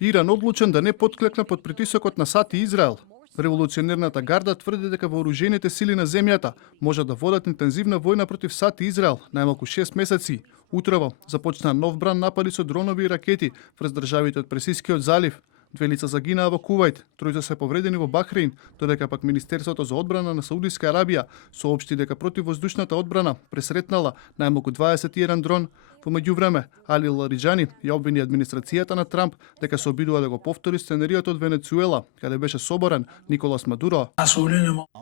Иран одлучен да не потклекне под притисокот на САД и Израел. Револуционерната гарда тврди дека вооружените сили на земјата можат да водат интензивна војна против САД и Израел најмалку 6 месеци. Утрово започна нов бран напади со дронови и ракети врз државите од Персискиот залив. 2 лица загинаа во Кувајт, 3 се повредени во Бахрейн, додека пак Министерството за одбрана на Саудиска Арабија соопшти дека противвоздушната одбрана пресретнала најмалку 21 дрон. Во меѓувреме, Али Лариџани ја обвини администрацијата на Трамп дека се обидува да го повтори сценариот од Венецуела, каде беше соборен Николас Мадуро.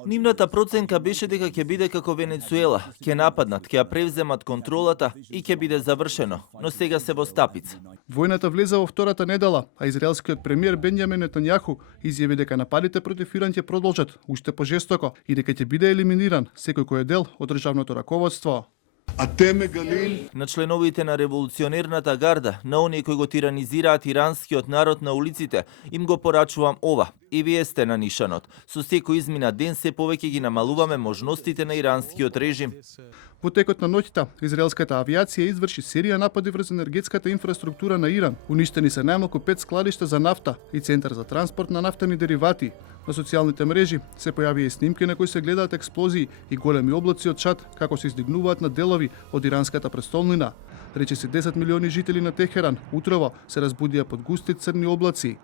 Нивната проценка беше дека ќе биде како Венецуела, ќе нападнат, ќе ја превземат контролата и ќе биде завршено, но сега се во стапица. Војната влезе во втората недела, а израелскиот премиер Бенјамин Нетањаху изјави дека нападите против Иран ќе продолжат уште пожестоко и дека ќе биде елиминиран секој кој е дел од државното раководство. На членовите на револуционерната гарда, на оние кои го тиранизираат иранскиот народ на улиците, им го порачувам ова. И вие сте на нишанот. Со секој измина ден се повеќе ги намалуваме можностите на иранскиот режим. Во текот на ноќта, израелската авиација изврши серија напади врз енергетската инфраструктура на Иран. Уништени се најмалку 5 складишта за нафта и центар за транспорт на нафтени деривати. На социјалните мрежи се појавија и снимки на кои се гледаат експлозии и големи облаци од чад како се издигнуваат на делови од иранската престолнина. Речиси 10 милиони жители на Техеран утрово се разбудија под густи црни облаци.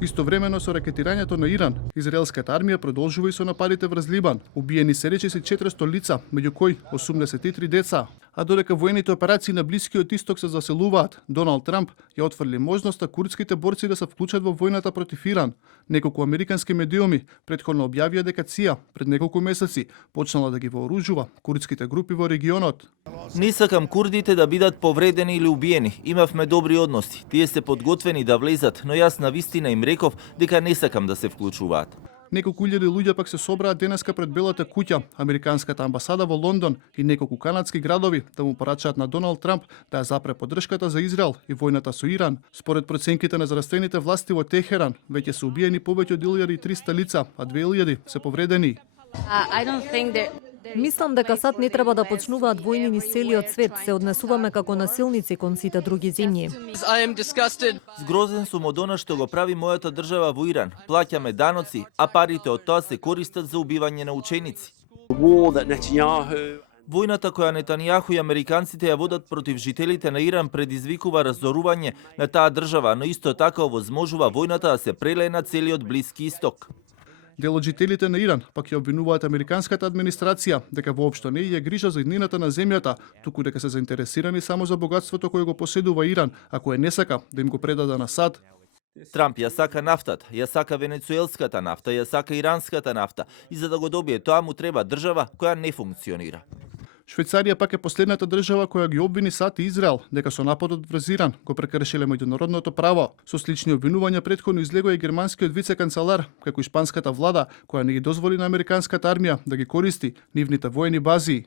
Истовремено со ракетирањето на Иран, израелската армија продолжува и со нападите врз Либан. Убиени се речиси 400 лица, меѓу кои 83 деца. А додека воените операции на Блискиот исток се заселуваат, Доналд Трамп ја отфрли можноста курдските борци да се вклучат во војната против Иран. Неколку американски медиуми претходно објавија дека ЦИА пред неколку месеци почнала да ги вооружува курдските групи во регионот. Не сакам курдите да бидат повредени или убиени. Имавме добри односи. Тие се подготвени да влезат, но јас на вистина им реков дека не сакам да се вклучуваат. Неколку илјади луѓе пак се собраа денеска пред Белата куќа, американската амбасада во Лондон и неколку канадски градови да му порачаат на Доналд Трамп да ја запре поддршката за Израел и војната со Иран. Според проценките на зараствените власти во Техеран, веќе се убиени повеќе од 1300 лица, а 2000 се повредени. Мислам дека САД не треба да почнуваат војни низ целиот свет, се однесуваме како насилници кон сите други земји. Згрозен сум од она што го прави мојата држава во Иран. Плаќаме даноци, а парите од тоа се користат за убивање на ученици. Војната која Нетањаху и американците ја водат против жителите на Иран предизвикува разорување на таа држава, но исто така овозможува војната да се прелее на целиот Блиски исток. Дел од жителите на Иран пак ја обвинуваат американската администрација дека воопшто не ја грижа за иднината на земјата, туку дека се заинтересирани само за богатството кое го поседува Иран, а кое не сака да им го предада на САД. Трамп ја сака нафтата, ја сака венецуелската нафта, ја сака иранската нафта и за да го добие тоа му треба држава која не функционира. Швајцарија пак е последната држава која ги обвини САД и Израел дека со нападот врз Иран го прекршиле меѓународното право. Со слични обвинувања претходно излегува и германскиот вице-канцелар, како и шпанската влада која не ги дозволи на американската армија да ги користи нивните воени бази.